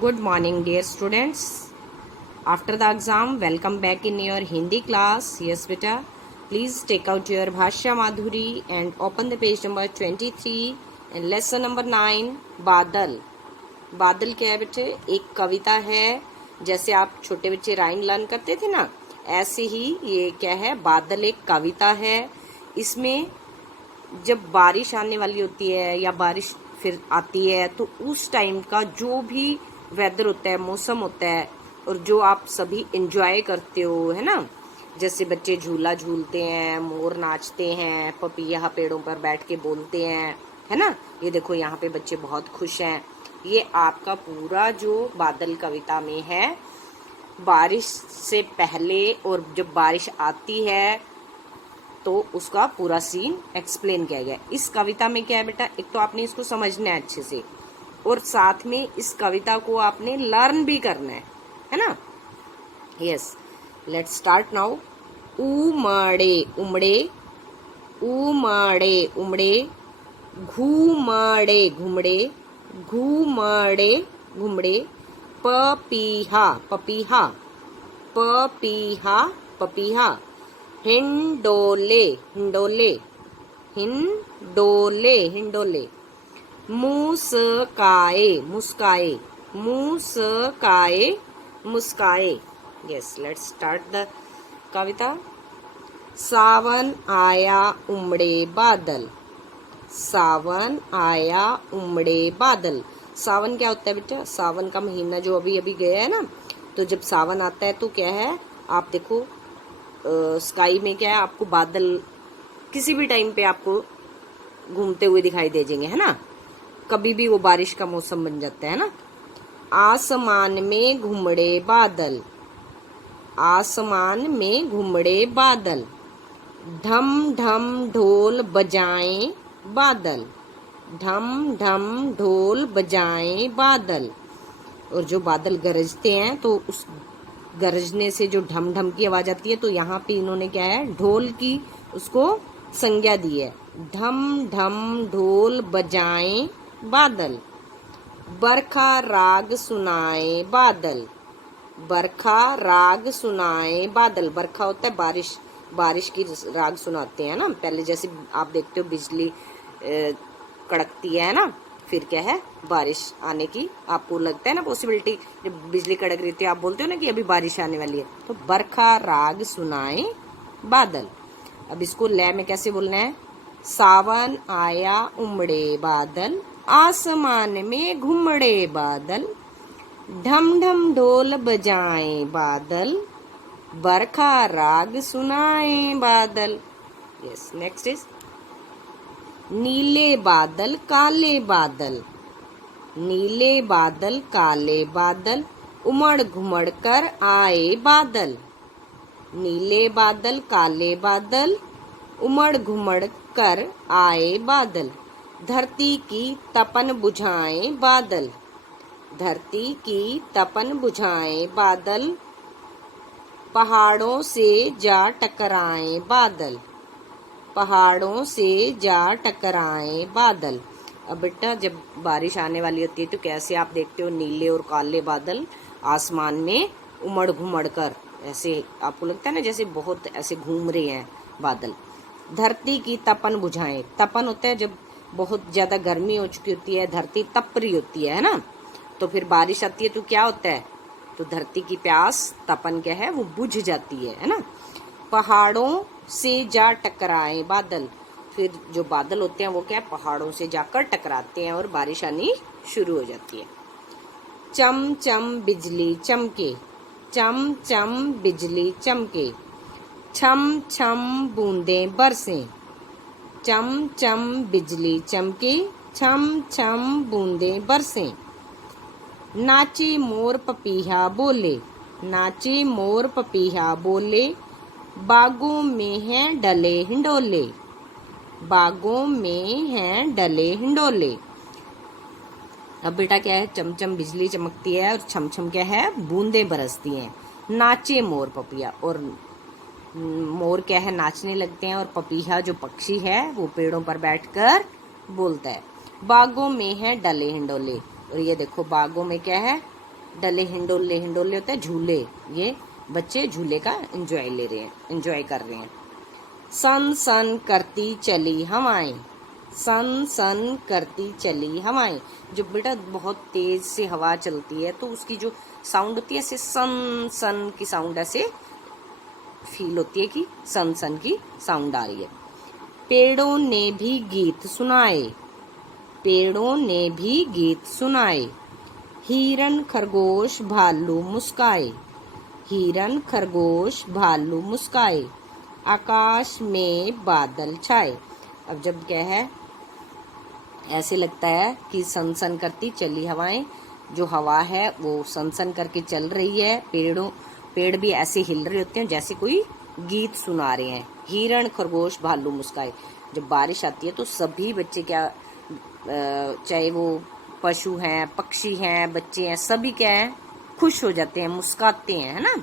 Good morning, dear students. After the exam, welcome back in your Hindi class. Yes, beta. Please take out your Bhashya Madhuri and open the page number 23 and lesson number 9. बादल. बादल क्या है बेटे? एक कविता है. जैसे आप छोटे बच्चे राइम लर्न करते थे ना, ऐसे ही ये क्या है, बादल एक कविता है. इसमें जब बारिश आने वाली होती है या बारिश फिर आती है तो उस टाइम का जो भी वेदर होता है, मौसम होता है, और जो आप सभी एंजॉय करते हो, है ना. जैसे बच्चे झूला झूलते हैं, मोर नाचते हैं, पपीहा पेड़ों पर बैठ के बोलते हैं, है ना. ये देखो यहाँ पे बच्चे बहुत खुश हैं. ये आपका पूरा जो बादल कविता में है, बारिश से पहले और जब बारिश आती है तो उसका पूरा सीन एक्सप्लेन किया गया. इस कविता में क्या है बेटा, एक तो आपने इसको समझना है अच्छे से, और साथ में इस कविता को आपने लर्न भी करना है ना. Yes, let's start now. उमड़े उमड़े, उमड़े उमड़े, घूमड़े घुमड़े, घूमड़े घुमड़े, पपीहा पपीहा, पपीहा पपीहा, हिंडोले हिंडोले, हिंडोले हिंडोले, मुस्काए मुस्काए, मुस्काए मुस्काए. यस, लेट्स स्टार्ट द कविता. सावन आया उमड़े बादल, सावन आया उमड़े बादल. सावन क्या होता है बेटा? सावन का महीना जो अभी अभी गया है ना, तो जब सावन आता है तो क्या है, आप देखो स्काई में क्या है, आपको बादल किसी भी टाइम पे आपको घूमते हुए दिखाई दे जाएंगे, है ना. कभी भी वो बारिश का मौसम बन जाता है ना. आसमान में घुमड़े बादल, आसमान में घुमड़े बादल, ढम ढम ढोल बजाएं बादल, ढम ढम ढोल बजाएं बादल. और जो बादल गरजते हैं तो उस गरजने से जो ढम ढम की आवाज आती है, तो यहाँ पे इन्होंने क्या है, ढोल की उसको संज्ञा दी है. ढम ढम ढोल बजाएं बादल, बरखा राग सुनाए बादल, बरखा राग सुनाए बादल. बरखा होता है बारिश, बारिश की राग सुनाते हैं ना. पहले जैसे आप देखते हो बिजली कड़कती है ना, फिर क्या है, बारिश आने की आपको लगता है ना पॉसिबिलिटी. जब बिजली कड़क रही थी आप बोलते हो ना कि अभी बारिश आने वाली है. तो बरखा राग सुनाए बादल. अब इसको लय में कैसे बोलना है? सावन आया उमड़े बादल, आसमान में घुमड़े बादल, ढम ढम ढोल बजाए बादल, बरखा राग सुनाए बादल. यस, नेक्स्ट इज नीले बादल काले बादल, नीले बादल काले बादल, उमड़ घुमड़ कर आए बादल, नीले बादल काले बादल, उमड़ घुमड़ कर आए बादल, धरती की तपन बुझाए बादल, धरती की तपन बुझाए बादल, पहाड़ों से जा टकराए बादल, पहाड़ों से जा टकराए बादल. अब बेटा जब बारिश आने वाली होती है तो कैसे आप देखते हो, नीले और काले बादल आसमान में उमड़ घुमड़ कर, ऐसे आपको लगता है ना जैसे बहुत ऐसे घूम रहे हैं बादल. धरती की तपन बुझाएं, तपन होता है जब बहुत ज्यादा गर्मी हो चुकी होती है, धरती तप रही होती है ना, तो फिर बारिश आती है तो क्या होता है, तो धरती की प्यास, तपन क्या है, वो बुझ जाती है ना. पहाड़ों से जा टकराए बादल, फिर जो बादल होते हैं वो क्या है, पहाड़ों से जाकर टकराते हैं और बारिश आनी शुरू हो जाती है. चम चम बिजली चमके, चम चम बिजली चमके, छम छम बूंदें बरसे, चम चम बिजली चमके, छम छम बूंदें बरसे, नाचे मोर पपीहा बोले, नाचे मोर पपीहा बोले, बागों में हैं डले हिंडोले, बागों में हैं डले हिंडोले. अब बेटा क्या है, चमचम बिजली चमकती है और छमछम क्या है, बूंदें बरसती हैं. नाचे मोर पपीहा, और मोर क्या है, नाचने लगते हैं, और पपीहा जो पक्षी है वो पेड़ों पर बैठकर बोलता है. बागों में है डले हिंडोले, और ये देखो बागों में क्या है, डले हिंडोले, हिंडोले होता है झूले, ये बच्चे झूले का एंजॉय ले रहे हैं, एंजॉय कर रहे हैं। सन सन करती चली हवाएं, सन सन करती चली हवाएं। जब बेटा बहुत तेज से हवा चलती है तो उसकी जो साउंड होती है ऐसे सन सन की साउंड ऐसे फील होती है कि सन सन की साउंड आ रही है। पेड़ों ने भी गीत सुनाए, पेड़ों ने भी गीत सुनाए। हिरन खरगोश भालू मुस्काए, हिरन खरगोश भालू मुस्काए। आकाश में बादल छाए। अब जब क्या है ऐसे लगता है कि सन सन करती चली हवाएं, जो हवा है वो सन सन करके चल रही है, पेड़ भी ऐसे हिल रहे होते हैं जैसे कोई गीत सुना रहे हैं। हिरण खरगोश भालू मुस्काए। जब बारिश आती है तो सभी बच्चे क्या, चाहे वो पशु हैं, पक्षी हैं, बच्चे हैं, सभी क्या है खुश हो जाते हैं, मुस्काते हैं, है ना।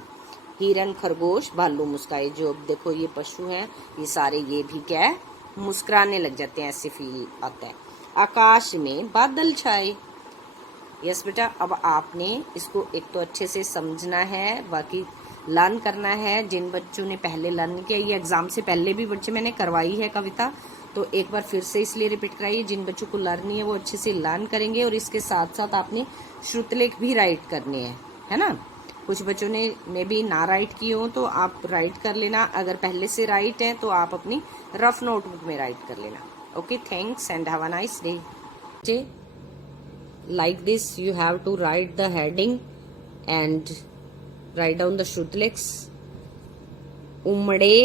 हिरन खरगोश भालू मुस्काए। जो अब देखो ये पशु हैं, ये सारे ये भी क्या है मुस्कुराने लग जाते हैं, ऐसे फील आता है। आकाश में बादल छाए। यस बेटा, अब आपने इसको एक तो अच्छे से समझना है, बाकी लर्न करना है। जिन बच्चों ने पहले लर्न किया, ये एग्जाम से पहले भी बच्चे मैंने करवाई है कविता, तो एक बार फिर से इसलिए रिपीट कराइए। जिन बच्चों को लर्न नहीं है वो अच्छे से लर्न करेंगे, और इसके साथ साथ आपने श्रुतलेख भी राइट करने हैं, है ना। कुछ बच्चों ने मे भी ना राइट किए हो तो आप राइट कर लेना, अगर पहले से राइट है तो आप अपनी रफ नोटबुक में राइट कर लेना। Okay, thanks and have a nice day. Like this you have to write the heading and write down the shrutleks. उमड़े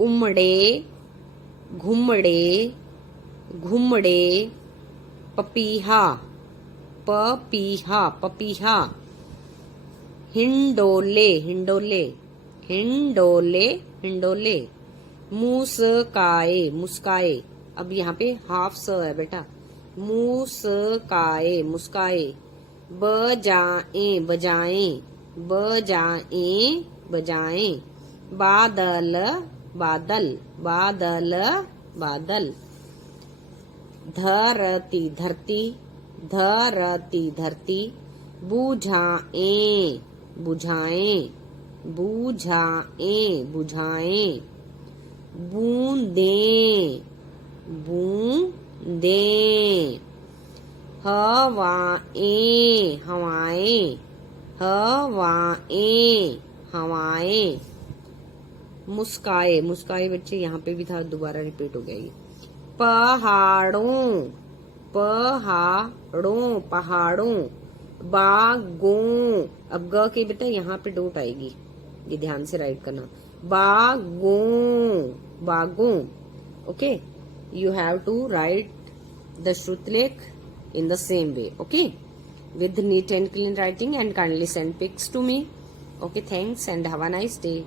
उमड़े घुमड़े घुमड़े पपीहा पपीहा पपीहा। हिंडोले हिंडोले हिंडोले हिंडोले। मुस्काए मुस्काए। अब यहाँ पे हाफ स है बेटा, मुस्काए मुस्काए। बजाए बजाए बजाए बजाए। बादल बादल बादल बादल। धरती धरती धरती धरती। बुझाए बुझाए बुझाए बुझाए। बूंदे बूंदे। हवाएं हवाएं हवाएं हवाएं। मुस्काए मुस्काए बच्चे, यहाँ पे भी था, दोबारा रिपीट हो गया ये। पहाड़ों पहाड़ों पहाड़ों। बागों। अब ग के बेटा यहाँ पे डोट आएगी, ये ध्यान से राइट करना। बागों बागों। Okay, you have to write the shrutlek in the same way, okay, with neat and clean writing, and kindly send pics to me. Okay, thanks and have a nice day.